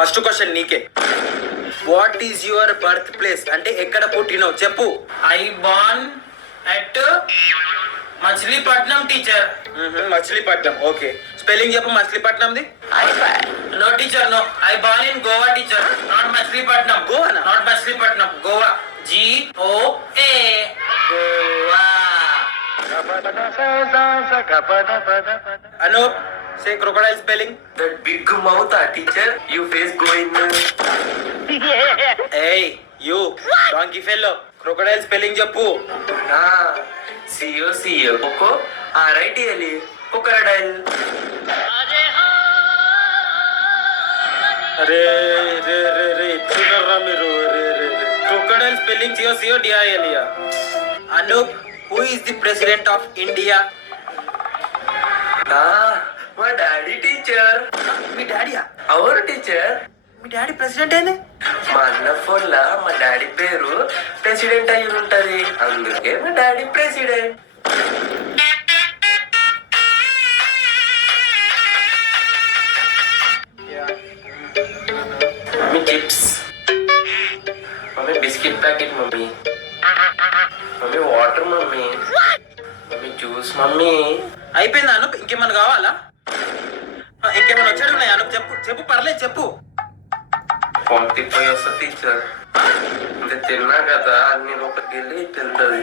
First question నీకే. What is your birth place అంటే ఎక్కడ పుట్టినవు చెప్పు. I born at Machilipatnam teacher. Machilipatnam. Okay, spelling చెప్పు మచిలీపట్నంది. No teacher no. I born in Goa teacher, not Machilipatnam. గోవానా? Not Machilipatnam, Goa. GOA. Goa. Anoop, say crocodile spelling. That big mouth, teacher. You face going. ఏయ్ you donkey fellow, crocodile spelling చెప్పు. CO Coco. Right, Eli. Crocodile. అరే రే రే రే చూడరా మీరు. Crocodile spelling COCODILE. Anoop, who is the president of India? My daddy teacher. మీ డాడీయా? Our teacher. మీ daddy president ఏంది? మా అన్న ఫోన్ లా మా డాడీ పేరు ప్రెసిడెంట్ అయి ఉంటది, అందుకే మా daddy president. Mummy chips, mummy biscuit packet, mummy mummy water, mummy mummy juice, mummy. అయిపోయిందా అనూప్? ఇంకేమన్నా కావాలా? ఇంకేమైనా వచ్చాడు ఉన్నాయి అనూప్? చెప్పు చెప్పు, పర్లేదు చెప్పు. 45 వస్తుంది టీచర్. అంటే తిన్నా కదా, నేను ఒకటి వెళ్ళి తింటది.